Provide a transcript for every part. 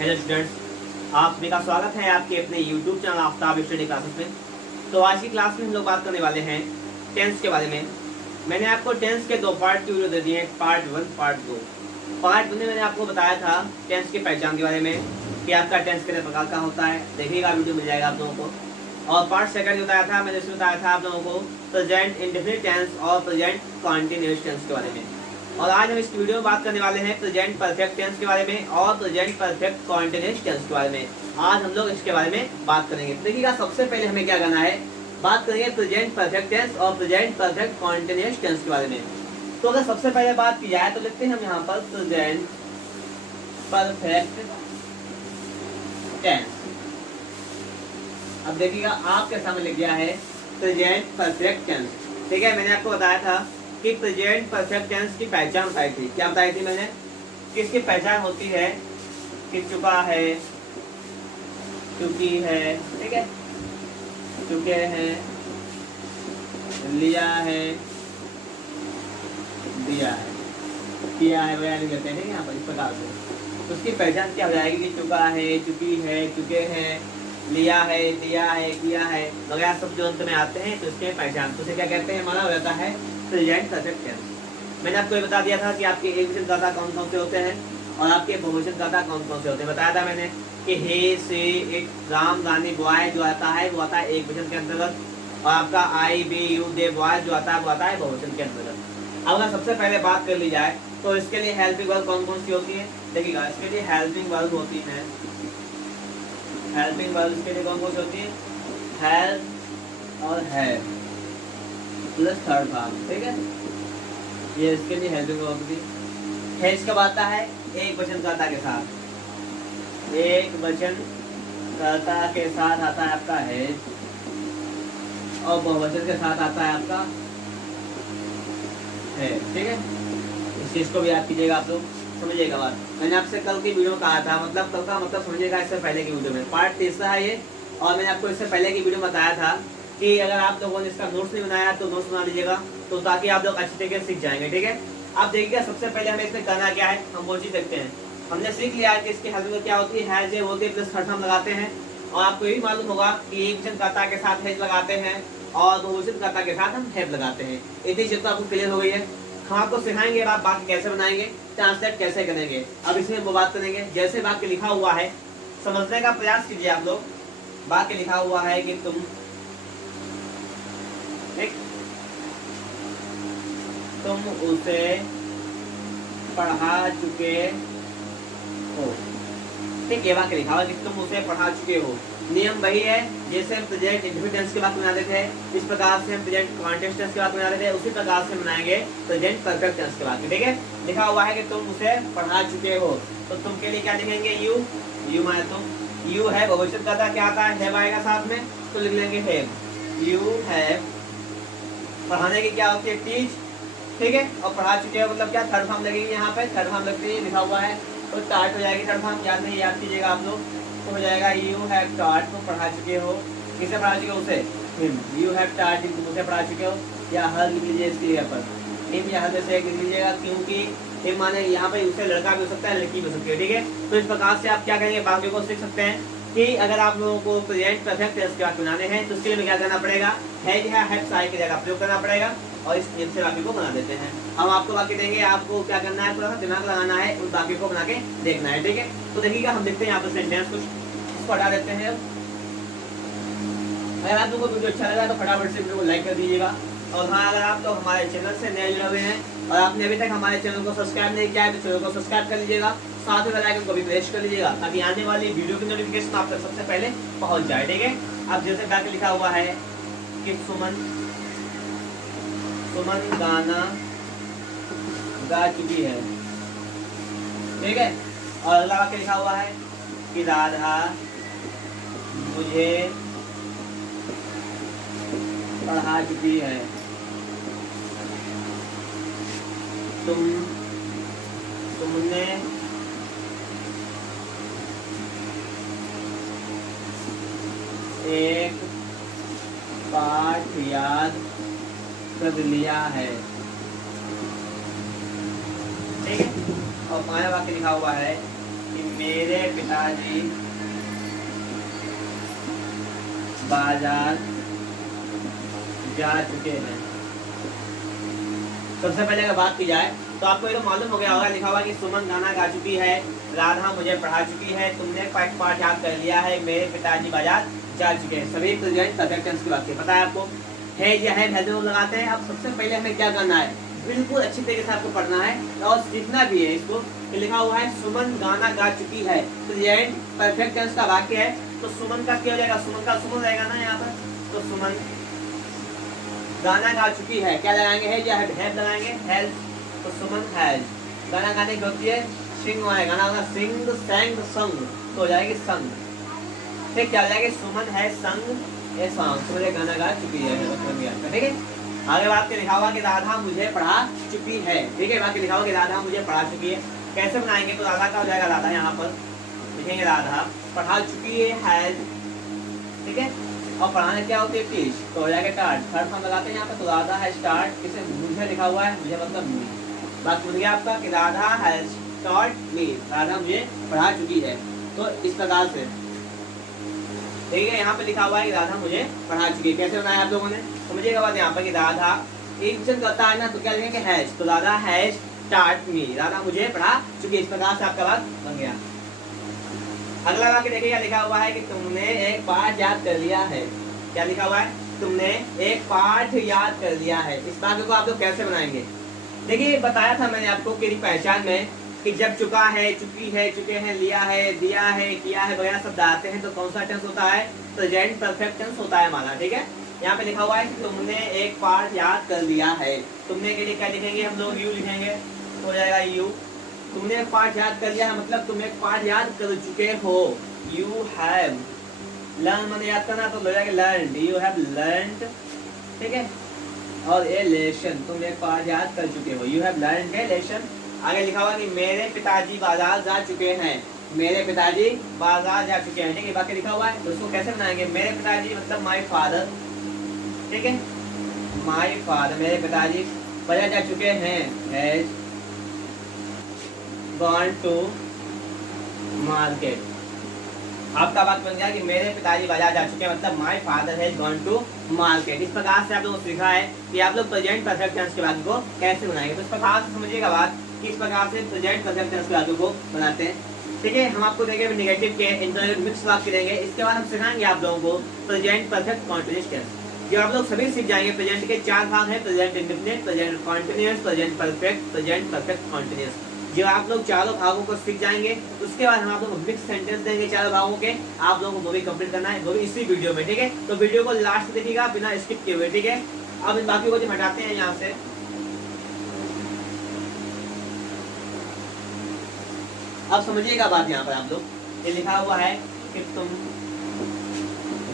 Hello students, आप सभी का स्वागत है आपके अपने YouTube channel Aftab study classes में। तो आज की क्लास में हम लोग बात करने वाले हैं टेंस के बारे में। मैंने आपको टेंस के दो पार्ट की वीडियो दे दी है, पार्ट 1 पार्ट 2। पार्ट 1 में मैंने आपको बताया था टेंस की पहचान के बारे में कि आपका टेंस कितने प्रकार का होता है, देखिएगा वीडियो मिल जाएगा आप लोगों को। और पार्ट 2 बताया था मैंने, इसमें बताया था आप लोगों को प्रेजेंट इंडेफिनिट टेंस और प्रेजेंट कॉन्टिन्यूअस टेंस के बारे में। और आज हम इस वीडियो में बात करने वाले हैं प्रेजेंट परफेक्ट टेंस के बारे में और प्रेजेंट परफेक्ट कॉन्टिन्यूअस टेंस के बारे में। आज हम लोग इसके बारे में बात करेंगे। देखिएगा, सबसे पहले हमें क्या करना है, बात करेंगे प्रेजेंट परफेक्ट टेंस और प्रेजेंट परफेक्ट कॉन्टिन्यूअस टेंस के बारे में। तो अगर सबसे पहले बात की जाए तो लिखते हैं हम यहाँ पर प्रेजेंट परफेक्ट टेंस। अब देखिएगा आपके सामने लिख गया है प्रेजेंट परफेक्ट टेंस। ठीक है, मैंने आपको बताया था कि प्रेजेंट परफेक्ट टेंस की पहचान बताई थी। क्या बताई थी मैंने, किसकी पहचान होती है कि चुका है, चुकी है, ठीक है, चुके हैं, लिया है, दिया है, किया है, वगैरह कहते हैं यहाँ पर इस प्रकार से। उसकी पहचान क्या हो जाएगी कि चुका है, चुकी है, चुके हैं, लिया है, दिया है, किया है वगैरह सब जो अंत में आते हैं तो इसके पहचान तो उसे क्या कहते हैं, हमारा हो जाता है प्रेजेंट परफेक्ट टेंस। मैंने आपको ये बता दिया था कि आपके एक वचन कर्ता कौन कौन से होते हैं और आपके बहुवचन कर्ता कौन कौन से होते हैं। बताया था मैंने कि हे, से, इट, राम, रानी, बॉय जो आता है वो आता है एक वचन के अंतर्गत, और आपका आई, बी, यू, दे, बॉय जो आता है वो आता है बहुवचन के अंतर्गत। अब अगर सबसे पहले बात कर ली जाए तो इसके लिए हेल्पिंग वर्ब कौन कौन सी होती है। देखिएगा, इसके लिए हेल्पिंग वर्ब होती है, हेल्पिंग वर्ब इसके लिए कौन कौन सी होती है, हेल्प और हैव प्लस थर्ड फॉर्म। ठीक है, ये इसके लिए हेल्पिंग वर्ब होती है। कब आता है, एक वचन कर्ता के साथ, एक वचन कर्ता के साथ आता है आपका है, और बहुवचन के साथ आता है आपका है। ठीक है, इस चीज को भी याद कीजिएगा, आप लोग समझिएगा बात। मैंने आपसे कल की वीडियो में कहा था, मतलब कल का मतलब समझिएगा इससे पहले की वीडियो में, पार्ट 3 है ये। और मैंने आपको इससे पहले की वीडियो में बताया था कि अगर आप लोगों ने इसका नोट्स नहीं बनाया तो नोट्स बना लीजिएगा, तो ताकि आप लोग अच्छी तरीके से सीख जाएंगे। ठीक है, आप देखिएगा सबसे पहले हमें इसमें करना क्या है, हम वो चीज देखते हैं। हमने सीख लिया कि इसकी हेल्पिंग क्या होती है, हैज होती है प्लस थर्ड फॉर्म लगाते हैं। और आपको ये भी मालूम होगा कि एक वचन कर्ता के साथ हैज लगाते हैं और बहुवचन कर्ता के साथ हम हैव लगाते हैं। इतनी चीज तो आपको क्लियर हो गई है। हम आपको सिखाएंगे आप वाक्य कैसे बनाएंगे, ट्रांसलेट कैसे करेंगे। अब इसमें वो बात करेंगे, जैसे वाक्य लिखा हुआ है समझने का प्रयास कीजिए आप लोग। वाक्य लिखा हुआ है कि तुम उसे पढ़ा चुके हो। ठीक है, वाक्य लिखा हुआ कि तुम उसे पढ़ा चुके हो। नियम वही है जैसे हम प्रेजेंट इंडेफिनिट टेंस की बात बनाते थे, इस प्रकार से हम प्रेजेंट कॉन्टिन्यूअस टेंस की बात बनाते थे, उसी प्रकार से बनाएंगे प्रेजेंट परफेक्ट टेंस की बात। ठीक है, लिखा हुआ है कि तुम उसे पढ़ा चुके हो, तो तुम के लिए क्या लिखेंगे, यू, यू माने तुम, यू है बहुवचन कर्ता क्या आता है, हैव आएगा साथ में, तो लिख लेंगे हैव। यू हैव, पढ़ाने की क्या होती है, टीच। ठीक है, और पढ़ा चुके हो मतलब क्या, थर्ड फॉर्म लगेगी यहाँ पे, थर्ड फॉर्म लगती है, लिखा हुआ है तो स्टार्ट हो जाएगी थर्ड फॉर्म। याद नहीं, याद कीजिएगा आप लोग, तो हो जाएगा यू हैव टॉट, तुम पढ़ा चुके हो। किसे पढ़ा चुके हो, उसे, him. You have taught him, तुम उसे पढ़ा चुके हो। या हर लिख लीजिए इसकी जगह पर, हिम या हर जैसे एक लिख लीजिएगा, क्योंकि हिम माने यहाँ पे उसे लड़का भी हो सकता है, लड़की भी हो सकती है। ठीक है, तो इस प्रकार से आप क्या करेंगे, वाक्य को सीख सकते हैं कि अगर आप लोगों को प्रेजेंट परफेक्ट टेंस के वाक्य बनाने हैं तो उसके लिए क्या करना पड़ेगा, हैज या हैव साई की जगह प्रयोग करना पड़ेगा और इस नियम से वाक्य को बना देते हैं। हम आपको वाक्य देंगे, आपको क्या करना है, थोड़ा सा दिमाग लगाना है, उस वाक्य को बना के देखना है। ठीक है, तो देखिएगा हम देखते हैं यहाँ पर सेंटेंस कुछ, इसको हटा देते हैं। अगर आप लोगों को वीडियो अच्छा लगा तो फटाफट से वीडियो को लाइक कर दीजिएगा। और हाँ, अगर आप लोग हमारे चैनल से नए जुड़े हुए हैं और आपने अभी तक हमारे चैनल को सब्सक्राइब नहीं किया है तो चैनल को सब्सक्राइब कर लीजिएगा, साथ में बेल आइकन को भी प्रेस कर लीजिएगा ताकि आने वाली वीडियो की नोटिफिकेशन आप तक सबसे पहले पहुंच जाए। ठीक है, अब जैसे वाक्य लिखा हुआ है कि सुमन गाना गा चुकी है। ठीक है, और अगला वाक्य लिखा हुआ है कि राधा मुझे पढ़ा चुकी है। तुमने एक पाठ याद कर लिया है। ठीक है, और हमारा वाक्य लिखा हुआ है कि मेरे पिताजी बाजार जा चुके हैं। सबसे पहले अगर बात की जाए तो आपको ये तो मालूम हो गया होगा, लिखा हुआ कि सुमन गाना गा चुकी है, राधा मुझे पढ़ा चुकी है, तुमने पाठ याद कर लिया है, मेरे पिताजी बाजार जा चुके हैं। सभी प्रेजेंट परफेक्ट टेंस की बात की पता है आपको। है या है हेल्प लगाते हैं। अब सबसे पहले हमें क्या करना है, बिल्कुल अच्छी तरीके से आपको पढ़ना है और सीखना भी है इसको। लिखा हुआ है सुमन गाना गा चुकी है, प्रेजेंट परफेक्ट टेंस का वाक्य है, तो सुमन का क्या हो जाएगा, सुमन का सुमन रहेगा ना यहाँ पर, तो सुमन गाना गा चुकी है, क्या लगाएंगे, है या है लगाएंगे, हेल्प, तो सुमन हैज। गाना गाने की होती है सिंग, गाना गाना सिंग सैंग संग, तो हो जाएगी संग। फिर क्या हो जाएगी, सुमन है संग ए सॉन्ग, सुमन गाना गा चुकी है, ठीक है। आगे बात के लिखा हुआ कि राधा मुझे पढ़ा चुकी है, ठीक है। बाकी लिखा हुआ कि राधा मुझे पढ़ा चुकी है, कैसे बनाएंगे, तो राधा का हो जाएगा राधा, यहाँ पर लिखेंगे राधा पढ़ा चुकी है हैज, ठीक है। और पढ़ाने क्या होती है टीच, तो हो जाएगा स्टार्ट, थर्ड फॉर्म लगाते हैं यहाँ पे, तो राधा है स्टार्ट, किसे मुझे लिखा हुआ है, मुझे मतलब मुझे, बात बोल गया आपका कि Radha has taught me, Radha मुझे पढ़ा चुकी है। तो इस प्रकार से ठीक है, यहाँ पे लिखा हुआ है कि राधा मुझे पढ़ा चुकी है, कैसे बनाया आप लोगों ने, समझिएगा बात। यहाँ पर कि राधा इंजन करता है ना, तो क्या लिखेंगे हैज, तो Radha has taught me, Radha मुझे पढ़ा चुकी है, इस प्रकार से आपका बात बन गया। अगला वाक्य देखिए, क्या लिखा हुआ है कि तुमने एक पाठ याद कर लिया है, क्या लिखा हुआ है, तुमने एक पाठ याद कर लिया है। इस वाक्य को आप लोग कैसे बनाएंगे, देखिए बताया था मैंने आपको कि पहचान में कि जब चुका है, चुकी है, चुके हैं, लिया है, दिया है, किया है वगैरह शब्द आते हैं तो कौन सा टेंस होता है, प्रेजेंट परफेक्ट टेंस होता है हमारा, ठीक है। यहाँ पे लिखा हुआ है कि तुमने एक पाठ याद कर लिया है, तुमने के लिए क्या लिखेंगे हम लोग, यू लिखेंगे, हो जाएगा यू। तुमने एक पाठ याद कर लिया है मतलब तुम एक पाठ याद कर चुके हो, यू हैव लर्न, मैंने याद करना तो हो जाएगा लर्न, यू हैव लर्नड, ठीक है। और ए लेसन, तुम एक पाठ याद कर चुके हो, you have learned A lesson. आगे लिखा हुआ कि मेरे पिताजी बाजार जा चुके हैं, मेरे पिताजी बाजार जा चुके हैं, ठीक है। बाकी लिखा हुआ है तो उसको कैसे बनाएंगे, मेरे पिताजी मतलब माय फादर, ठीक है, माय फादर, मेरे पिताजी बाजार जा चुके हैं, हैज गॉन टू मार्केट। आपका बात बन गया कि मेरे पिताजी बाजार जा चुके हैं मतलब my father has gone to market. इस प्रकार से आप लोगों को सीखा है कि आप लोग प्रेजेंट परफेक्ट टेंस के वाक्य को कैसे बनाएंगे, तो इस प्रकार से समझिएगा बात कि इस प्रकार से प्रेजेंट परफेक्ट टेंस के वाक्य को बनाते हैं, ठीक है। हम आपको देंगे नेगेटिव के इंटरनेट मिक्स वाक्य देंगे, इसके बाद हम सिखाएंगे आप लोगों को प्रेजेंट परफेक्ट कॉन्टिन्यूअस टेंस। जब आप लोग सभी सीख जाएंगे, प्रेजेंट के 4 भाग हैं, present indefinite, present continuous, present perfect, present perfect continuous. जब आप लोग चारों भागों को सीख जाएंगे उसके बाद हम आप लोगों को मिक्स सेंटेंस देंगे चारों भागों के, आप लोगों को वो भी कंप्लीट करना है, वो भी इसी वीडियो में, ठीक है। तो वीडियो को लास्ट देखिएगा बिना स्किप किए हुए, ठीक है। अब इन बाकी को जो हटाते हैं यहाँ से, अब समझिएगा बात। यहाँ पर आप लोग ये लिखा हुआ है कि तुम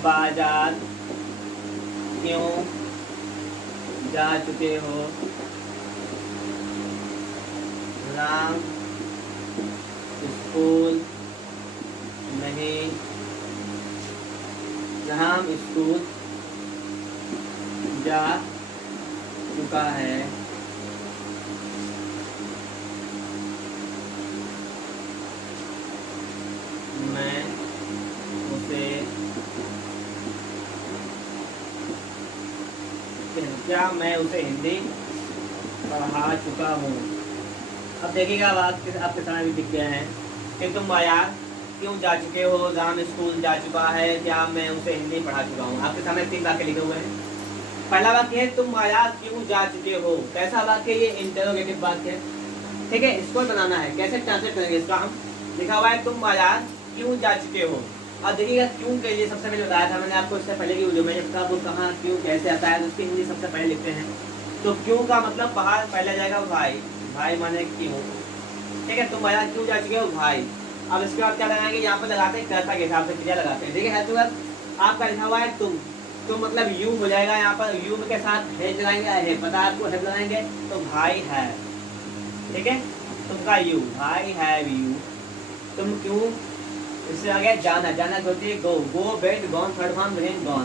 बाजार क्यों जा चुके हो, राम स्कूल नहीं, राम स्कूल जा चुका है, मैं उसे क्या मैं उसे हिंदी पढ़ा चुका हूँ। अब देखिएगा आपके सामने भी दिख गया है कि तुम बाजार क्यों जा चुके हो, राम स्कूल जा चुका है, क्या मैं उसे हिंदी पढ़ा चुका हूँ। आपके सामने 3 वाक्य लिखे हुए हैं। पहला वाक्य है तुम बाजार क्यों जा चुके हो, कैसा वाक्य, ये इंटरोगेटिव वाक्य है, ठीक है। इसको बनाना है, कैसे ट्रांसलेट करेंगे इसका हम, लिखा हुआ है तुम बाजार क्यों जा चुके हो। अब देखिएगा क्यों के लिए सबसे पहले बताया था मैंने आपको इससे पहले की वीडियो में, जब कहा वो कहाँ क्यों कैसे आता है, तो उसकी हिंदी सबसे पहले लिखते हैं। तो क्यों का मतलब बाहर पहले जाएगा भाई, भाई माने क्यों, ठीक है। तुम बाजार क्यों जा चुके हो भाई। अब इसके बाद क्या लगाएंगे, यहाँ पर लगाते हैं कर्ता के हिसाब से क्रिया लगाते हैं, ठीक है। तो आपका लिखा हुआ है तुम, तो मतलब यू हो जाएगा, यहाँ पर यू के साथ है लगाएंगे, है पता है आपको, है लगाएंगे तो भाई है, ठीक है। तुमका यू, भाई हैव यू, तुम क्यों, इससे आ गया जाना, जाना होती है go, go went gone, third form brain gone,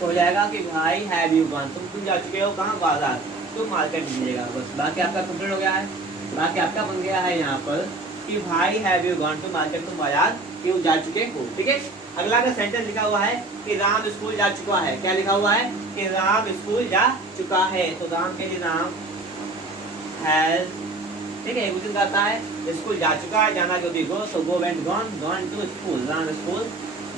तो हो जाएगा कि भाई हैव यू गॉन, तुम क्यों जा चुके हो कहाँ, बाजार, तुम मार्केट दीजिएगा, बस बाकी आपका कंप्लीट हो गया है। बाकी आपका बन गया है यहाँ पर कि भाई have you gone to market, तुम बाजार क्यों जा चुके हो। ठीक है, अगला का सेंटेंस लिखा हुआ है कि राम स्कूल जा चुका है। क्या लिखा हुआ है कि राम स्कूल जा चुका है, तो राम के लिए राम हैज, ठीक है, एक कहता है स्कूल जा चुका है, जाना क्यों go, so go went gone, gone to school, Ram school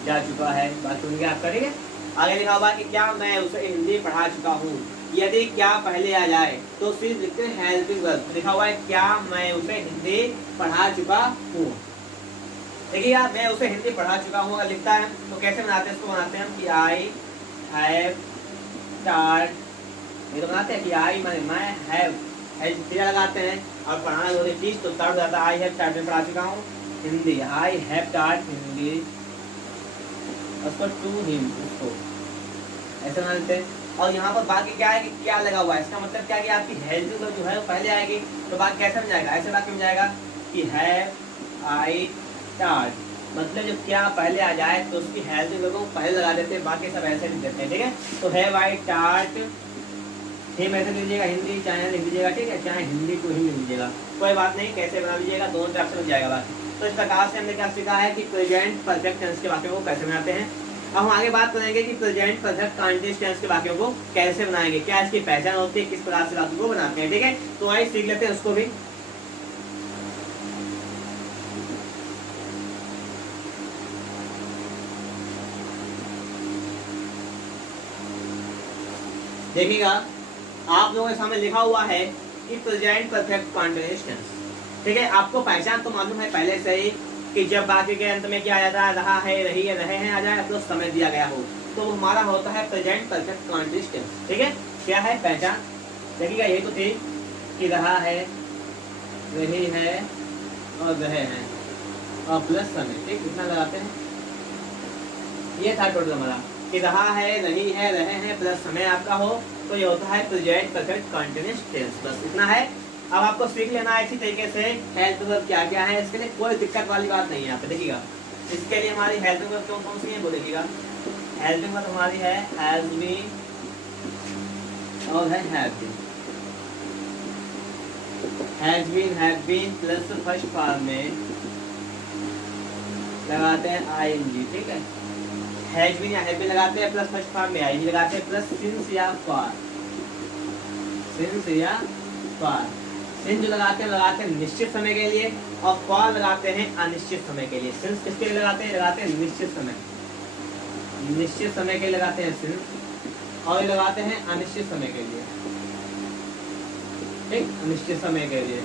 जा चुका है। बात सुन के आप करेंगे। आगे लिखा हुआ है कि क्या मैं उसे हिंदी पढ़ा चुका हूँ। यदि क्या पहले आ जाए तो सिर्फ लिखते हैं हेल्पिंग वर्ब। लिखा हुआ है क्या मैं उसे हिंदी पढ़ा चुका हूँ। देखिए यार, मैं उसे हिंदी पढ़ा चुका हूँ अगर लिखता है तो कैसे बनाते हैं, इसको बनाते हैं कि आई हैव स्टार्ट, ये तो बनाते हैं कि आई मैं हैव क्रिया लगाते हैं और पढ़ाना जो चीज तो स्टार्ट हो जाता है। आई हैव स्टार्ट में पढ़ा चुका हूँ Hindi, I have start Hindi, उसको टू हिम, उसको ऐसे बना देते हैं। और यहाँ पर बाकी क्या है कि क्या लगा हुआ है, इसका मतलब क्या है कि आपकी हेल्पिंग वर्ब जो है वो पहले आएगी, तो बात कैसे बन जाएगा, ऐसे बात बन जाएगा कि हैव आई स्टार्ट, मतलब जब क्या पहले आ जाए तो उसकी हेल्पिंग वर्ब को पहले लगा देते हैं, बाकी सब ऐसे लिख देते हैं। ठीक है, तो हैव आई स्टार्ट हिम ऐसे लिख लीजिएगा, हिंदी चाहे लिख लीजिएगा, ठीक है, चाहे हिंदी को ही लिख लीजिएगा, कोई बात नहीं, कैसे बना लीजिएगा, दोनों तरफ से बन जाएगा बाकी। तो इस प्रकार से हमने क्या सीखा है कि प्रेजेंट परफेक्ट टेंस के वाक्यों को कैसे बनाते हैं। अब हम आगे बात करेंगे कि प्रेजेंट परफेक्ट कंटीन्यूअस टेंस के वाक्यों को कैसे बनाएंगे, क्या इसकी पहचान होती है, किस प्रकार से वाक्यों को बनाते हैं। ठीक है, तो आइए सीख लेते हैं उसको भी। देखिएगा, आप लोगों के सामने लिखा हुआ है कि प्रेजेंट परफेक्ट कंटीन्यूअस टेंस। ठीक है, आपको पहचान तो मालूम है पहले से ही कि जब वाक्य के अंत में क्या आ जाता है, रहा है, रही है, रहे हैं आ जाए तो समय दिया गया हो, तो वो हमारा होता है प्रेजेंट परफेक्ट कंटीन्यूअस टेंस। ठीक है, क्या है पहचान, देखिएगा ये तो थी कि रहा है, रही है और रहे हैं और प्लस समय, ठीक, इतना लगाते हैं, ये था टोटल हमारा कि रहा है, रही है, रहे हैं प्लस समय आपका हो, तो ये होता है प्रेजेंट परफेक्ट कंटीन्यूअस टेंस। बस इतना है। अब आपको सीख लेना है इसी तरीके से हेल्प वर्ब क्या क्या है, इसके लिए कोई दिक्कत वाली बात नहीं है। यहाँ पे देखिएगा, इसके लिए हमारी हेल्प वर्ब कौन कौन सी है वो देखिएगा। हेल्पिंग वर्ब हमारी है हैज बीन और है have been. Has been, have been plus first form में लगाते हैं आईएनजी। ठीक है, हैज बीन या हैव बीन लगाते हैं प्लस फर्स्ट फॉर्म में आईएनजी लगाते हैं प्लस सिंस या फॉर, सिंस या फॉर। सिंस जो लगाते हैं निश्चित समय के लिए और फॉर लगाते हैं अनिश्चित समय के लिए। सिंस किसके लिए लगाते हैं निश्चित समय, निश्चित समय के लिए लगाते हैं सिंस, और लगाते हैं अनिश्चित समय के लिए, ठीक, अनिश्चित समय के लिए।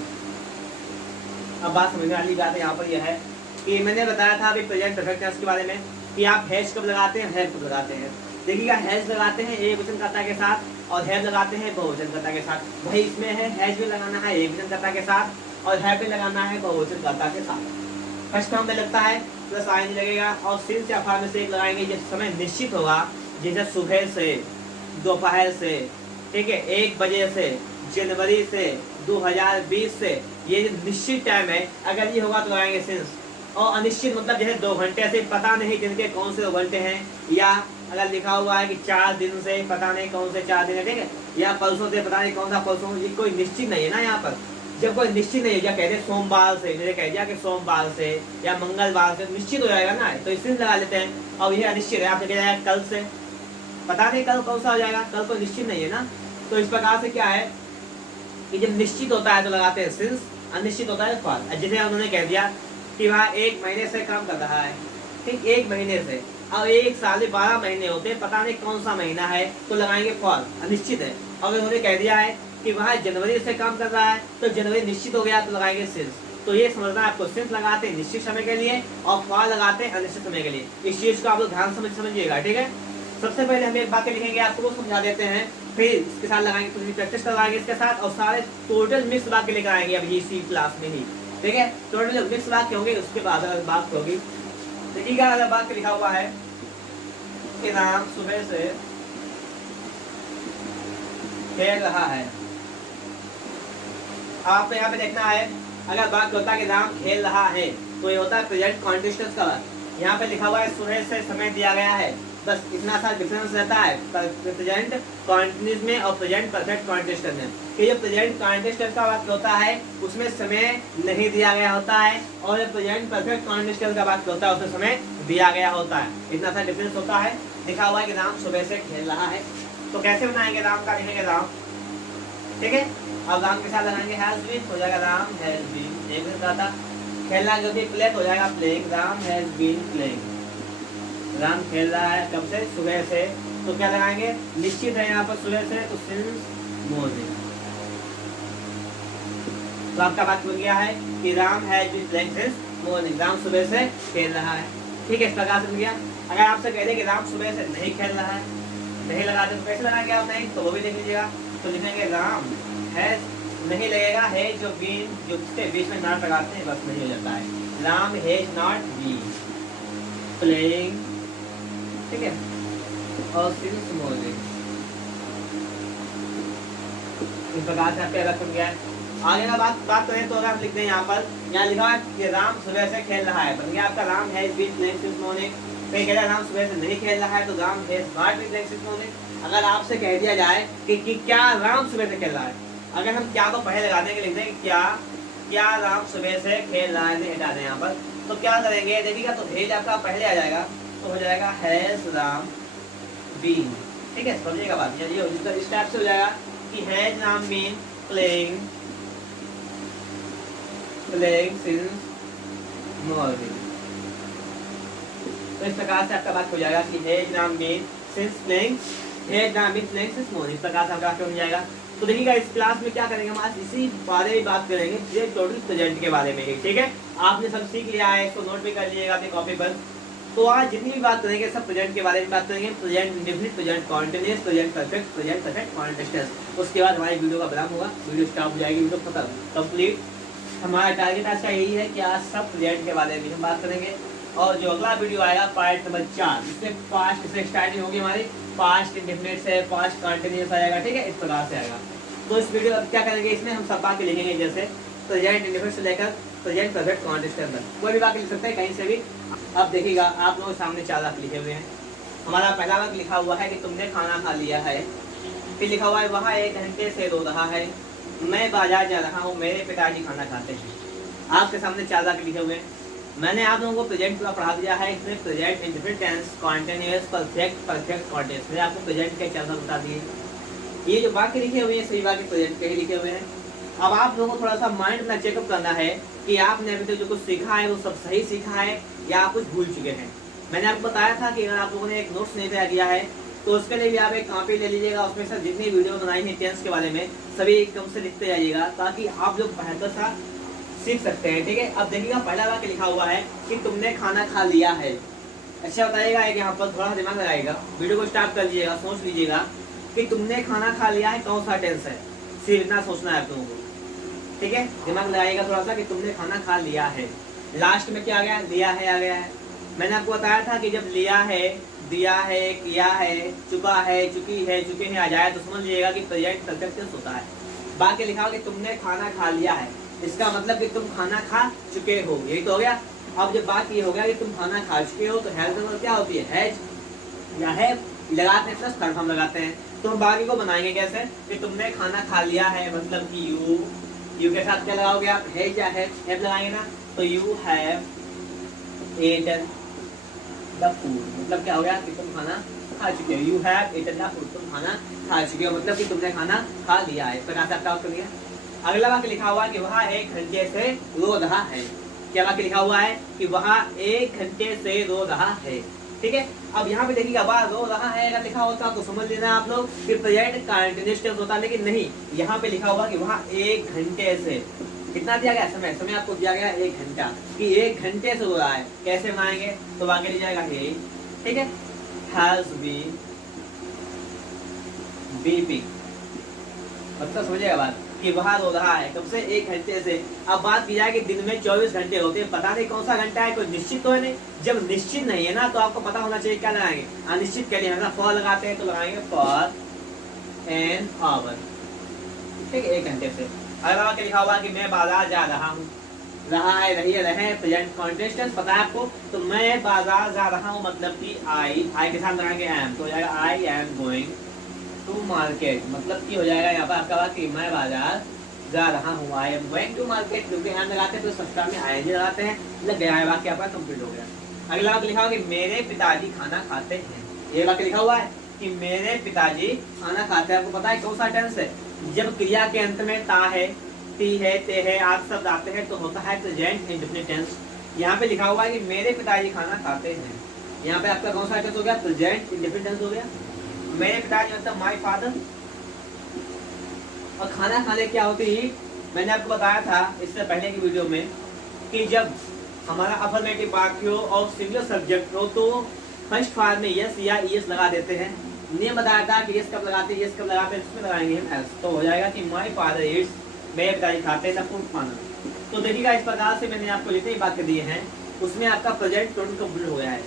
अब बात समझने वाली बात यहाँ पर यह है कि मैंने बताया था अभी प्रेजेंट परफेक्ट टेंस के बारे में कि आप हैज कब लगाते हैं, हैव कब लगाते हैं। देखिएगा, हैज लगाते हैं एक वचन कर्ता के साथ और हैव लगाते हैं बहुवचन कर्ता के साथ। वही इसमें है, हैज भी लगाना है एक वचन कर्ता के साथ और हैव भी लगाना है बहुवचन कर्ता के साथ। फर्स्ट फॉर्म में लगता है प्लस आईएनजी लगेगा और सिंस या फॉर में से एक लगाएंगे जब समय निश्चित होगा, जैसे सुबह से, दोपहर से, ठीक है, 1 बजे से, जनवरी से, 2020 से, ये जो निश्चित टाइम है अगर ये होगा तो लगाएंगे सिंस। और अनिश्चित मतलब जैसे 2 घंटे से पता नहीं दिन के कौन से 2 घंटे हैं, या अगर लिखा हुआ है कि 4 दिन से पता नहीं कौन से 4 दिन है, ठीक है, या परसों से पता नहीं कौन सा परसों, ये कोई निश्चित नहीं है ना। यहाँ पर जब कोई निश्चित नहीं है, या कहते सोमवार से, जैसे कह दिया कि सोमवार से या मंगलवार से, निश्चित हो जाएगा ना, तो इस लगा लेते हैं। और ये अनिश्चित है, आपने कह जाएगा कल से, पता नहीं कल कौन सा हो जाएगा, कल कोई निश्चित नहीं है ना। तो इस प्रकार से क्या है कि जब निश्चित होता है तो लगाते हैं सिंस, अनिश्चित होता है फॉर। जैसे उन्होंने कह दिया कि वहाँ 1 महीने से काम कर रहा है, ठीक, 1 महीने से, अब 1 साल में 12 महीने होते हैं, पता नहीं कौन सा महीना है, तो लगाएंगे फॉर, अनिश्चित है। अगर उन्होंने कह दिया है कि वहाँ जनवरी से काम कर रहा है तो जनवरी निश्चित हो गया तो लगाएंगे सिंस। तो ये समझना है आपको, सिंस लगाते हैं निश्चित समय के लिए और फॉर लगाते हैं अनिश्चित समय के लिए। इस चीज को आप लोग ध्यान समझिएगा, ठीक है। सबसे पहले हम एक बात लिखेंगे, आपको वो समझा देते हैं, फिर इसके साथ लगाएंगे, कुछ भी प्रैक्टिस करवाएंगे इसके साथ, और सारे टोटल मिक्स वाक्य लेकर आएंगे अभी इसी क्लास में ही, ठीक है। टोटल मिक्स वाक्य होंगे, उसके बाद अगर बात होगी देखिएगा। अगर बात लिखा हुआ है कि राम सुबह से खेल रहा है, आपको यहाँ पे देखना है अगर बात होता है कि राम खेल रहा है तो ये होता है प्रेजेंट कंटीन्यूअस का। यहाँ पे लिखा हुआ है सुबह से समय दिया गया है, बस इतना सा डिफरेंस रहता है प्रेजेंट कॉन्टिन्यूस में और प्रेजेंट परफेक्ट कॉन्टिन्यूस टेंस में। कि जो प्रेजेंट कॉन्टिन्यूस टेंस का वाक्य होता है उसमें समय नहीं दिया गया होता है, और जो प्रेजेंट परफेक्ट कॉन्टिन्यूस टेंस का वाक्य होता है उसमें समय दिया गया होता है। इतना सा डिफरेंस होता है। लिखा हुआ है कि राम सुबह से खेल रहा है, तो कैसे बनाएंगे राम का, लिखेंगे राम, ठीक है। अब राम के साथ लगाएंगे हैज बीन, हो जाएगा राम हैज बीन, एक था खेलना जो भी प्ले हो जाएगा playing, Ram has been playing. Ram खेल रहा है कब से, सुबह से, तो क्या लगाएंगे, निश्चित है यहाँ पर सुबह से, तो सिंस मॉर्निंग। तो आपका बात बन गया है कि Ram has been playing since morning, Ram सुबह से खेल रहा है, ठीक है। इस प्रकार से बन गया। अगर आपसे कह दे कि राम सुबह से नहीं खेल रहा है, नहीं लगाते तो कैसे लगाएंगे आप, नहीं तो वो भी देख लीजिएगा। तो लिखेंगे राम हैज, नहीं लगेगा है जो बीन, जो बीच में नॉट लगाते हैं बस नहीं हो जाता है, Ram has not been playing, ठीक है, और सिंस मॉर्निंग। इस प्रकार से आपका रख गया है। आगे का बात करें तो अगर आप लिखते हैं यहाँ पर, यहाँ लिखा है कि राम सुबह से खेल रहा है, बन गया आपका Ram has been playing since morning. कहीं कह रहा है राम सुबह से नहीं खेल रहा है, तो Ram has not been playing since morning. अगर आपसे कह दिया जाए कि क्या राम सुबह से खेल रहा है, अगर हम क्या को पहले लगा देंगे, लिख देंगे क्या राम सुबह से खेल रहा है, हटा दें यहाँ पर, तो क्या करेंगे देखिएगा, तो हैज आपका पहले आ जाएगा, तो हो जाएगा हैज राम बीन, ठीक है। समझिएगा बात, ये इस टाइप से हो जाएगा कि has Ram been playing since morning. तो इस प्रकार से आपका बात हो जाएगा कि has Ram been since playing, has Ram been playing since morning. इस प्रकार से आपका वाक्य हो जाएगा। तो देखिएगा इस क्लास में क्या करेंगे, हम आज इसी बारे में बात करेंगे, ये टोटल प्रेजेंट के बारे में, ठीक है। आपने सब सीख लिया है, इसको नोट भी कर लीजिएगा अपनी कॉपी पर। तो आज जितनी भी बात करेंगे सब प्रेजेंट के बारे में बात करेंगे, present indefinite, present continuous, present perfect continuous tense. उसके बाद हमारी वीडियो का विराम होगा, वीडियो स्टॉप हो जाएगी, वीडियो खत्म कंप्लीट। हमारा टारगेट आज का यही है कि आज सब प्रेजेंट के बारे में हम बात करेंगे, और जो अगला वीडियो आएगा पार्ट नंबर 4, इसमें पास्ट से स्टार्टिंग होगी हमारी, पास्ट इंडेफिनिट से पास्ट कॉन्टिन्यूअस आएगा, ठीक है, इस प्रकार से आएगा। तो इस वीडियो क्या करेंगे, इसमें हम सब बातें लिखेंगे, जैसे प्रेजेंट इंडेफिनिट से लेकर प्रेजेंट परफेक्ट कॉन्टिन्यूअस टेंस तक, कोई भी वाक्य लिख सकते हैं कहीं से भी। अब देखिएगा आप लोगों के सामने 4 वाक्य लिखे हुए हैं। हमारा पहला वाक्य लिखा हुआ है कि तुमने खाना खा लिया है, फिर लिखा हुआ है वहाँ 1 घंटे से रो रहा है, मैं बाजार जा रहा हूँ, मेरे पिताजी खाना खाते हैं। आपके सामने 4 वाक्य लिखे हुए हैं। मैंने आप लोगों को प्रेजेंट पूरा पढ़ा दिया है, इसमें present indefinite tense, continuous, perfect continuous, मैंने आपको प्रेजेंट के 4 बता दिए। ये जो वाक्य लिखे हुए हैं सही वाक्य प्रेजेंट के ही लिखे हुए हैं। अब आप लोगों को थोड़ा सा माइंड अपना चेकअप करना है कि आपने अभी तक जो कुछ सीखा है वो सब सही सीखा है या आप कुछ भूल चुके हैं। मैंने आपको बताया था कि अगर आप लोगों ने एक नोट्स नहीं तैयार किया है तो उसके लिए भी आप एक कॉपी ले लीजिएगा, उसमें से जितनी वीडियो बनाई है टेंस के बारे में सभी एकदम से लिखते जाइएगा, ताकि आप लोग बेहतर सा सीख सकते हैं, ठीक है। अब देखिएगा पहला वाक्य लिखा हुआ है कि तुमने खाना खा लिया है। अच्छा बताइएगा, एक यहाँ पर थोड़ा दिमाग लगाइएगा, वीडियो को स्टार्ट कर लीजिएगा, सोच लीजिएगा कि तुमने खाना खा लिया है कौन सा टेंस है, सिर्फ इतना सोचना है आप लोगों को, ठीक है। दिमाग लगाइएगा थोड़ा सा कि तुमने खाना खा लिया है, लास्ट में क्या आ गया, लिया है आ गया है। मैंने आपको बताया था कि जब लिया है, दिया है, किया है, चुका है, चुकी है, चुके हैं आ जाए तो समझ लीजिएगा कि प्रेजेंट परफेक्ट टेंस होता है। बाकी लिखा हो कि तुमने खाना खा लिया है, इसका मतलब कि तुम खाना खा चुके हो, यही तो हो गया। अब जब बात ये हो गया कि तुम खाना खा चुके हो, तो हैज मतलब क्या होती है, हैज या है लगाते हैं प्लस थर्ड फॉर्म लगाते हैं। तो हम बाकी को बनाएंगे कैसे कि तुमने खाना खा लिया है मतलब कि यू के साथ क्या लगाओगे आप, हैज या हैव लगाएंगे ना, तो you have eaten the food, मतलब क्या हो गया कि तुम खाना खा चुके हो, you have eaten the food, तुम खाना खा चुके हो मतलब कि तुमने खाना खा लिया है। प्रकार से आप प्राप्त करिए। अगला वाक्य लिखा हुआ है कि वह 1 घंटे से रो रहा है। क्या वाक्य लिखा हुआ है कि वह 1 घंटे से रो रहा है, ठीक है। अब यहाँ पे देखिएगा वह रो रहा है अगर लिखा होता तो समझ लेना आप लोग कि प्रेजेंट कंटीन्यूअस टेंस होता, लेकिन नहीं, यहाँ पे लिखा हुआ कि वह 1 घंटे से, कितना दिया गया समय आपको दिया गया 1 घंटा, कि 1 घंटे से रो रहा है। कैसे बनाएंगे, तो वाक्य लिख जाएगा हे, ठीक है, हैज बीन बीपिंग, मतलब समझिएगा बात कि वह रो रहा है कब से, 1 घंटे से। अब बात की जाए कि दिन में 24 घंटे होते हैं, पता नहीं कौन सा घंटा है, कोई निश्चित तो है नहीं। जब निश्चित नहीं है ना तो आपको पता होना चाहिए क्या लगाएंगे, अनिश्चित के लिए हमेशा फॉर लगाते हैं तो लगाएंगे फॉर एन आवर, ठीक है, 1 घंटे से। अगला वाक्य लिखा हुआ कि मैं बाजार जा रहा हूँ, रहा है, रही है, रहे, प्रेजेंट कॉन्टेंट पता है आपको। तो मैं बाजार जा रहा हूँ मतलब कि आई के साथ लगाएंगे एम, तो हो जाएगा I am going to market, मतलब कि हो जाएगा यहाँ पर आपका बात कि मैं बाजार जा रहा हूँ, I am going to market, क्योंकि एम लगाते हैं तो सस्ता में आई लगाते हैं, लग गया है, वाक्य आपका कंप्लीट हो गया। अगला वाक्य लिखा हुआ कि मेरे पिताजी खाना खाते हैं, ये वाक्य लिखा हुआ है कि मेरे पिताजी खाना खाते हैं। आपको पता है कौन सा टेंस है? जब क्रिया के अंत में ता है, ती है, ते है आदि शब्द आते हैं तो होता है प्रेजेंट इंडेफिनिट टेंस। यहाँ पे लिखा हुआ है कि मेरे पिताजी खाना खाते हैं, यहाँ पे आपका कौन सा टेंस हो गया? प्रेजेंट इंडेफिनिट टेंस हो गया। मेरे पिताजी मतलब माय फादर। और खाना खाने क्या होती है, मैंने आपको बताया था इससे पहले की वीडियो में कि जब हमारा अफर्मेटिव वाक्य हो और सिंगुलर सब्जेक्ट हो तो फर्स्ट फॉर्म में यस या ईएस लगा देते हैं। नियम बताया था कि यस कब लगाते हैं, यस कब लगाते हैं, इसमें लगाएंगे हम एस, तो हो जाएगा कि माय फादर इट्स, मेरे पिताजी खाते हैं फूड खाना। तो देखिएगा इस प्रकार से मैंने आपको जितने वाक्य दिए हैं उसमें आपका प्रेजेंट टोटल कंप्लीट हो गया है।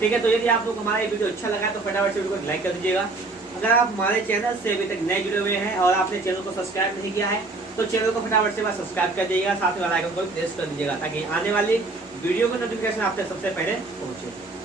ठीक है, तो यदि आप लोग हमारा ये वीडियो अच्छा लगा तो फटाफट से वीडियो को लाइक कर दीजिएगा। अगर आप हमारे चैनल से अभी तक नए जुड़े हुए हैं और आपने चैनल को सब्सक्राइब नहीं किया है तो चैनल को फटाफट से सब्सक्राइब कर दीजिएगा, साथ में वाला आइकन को प्रेस कर दीजिएगा ताकि आने वाली वीडियो का नोटिफिकेशन आप तक सबसे पहले पहुंचे।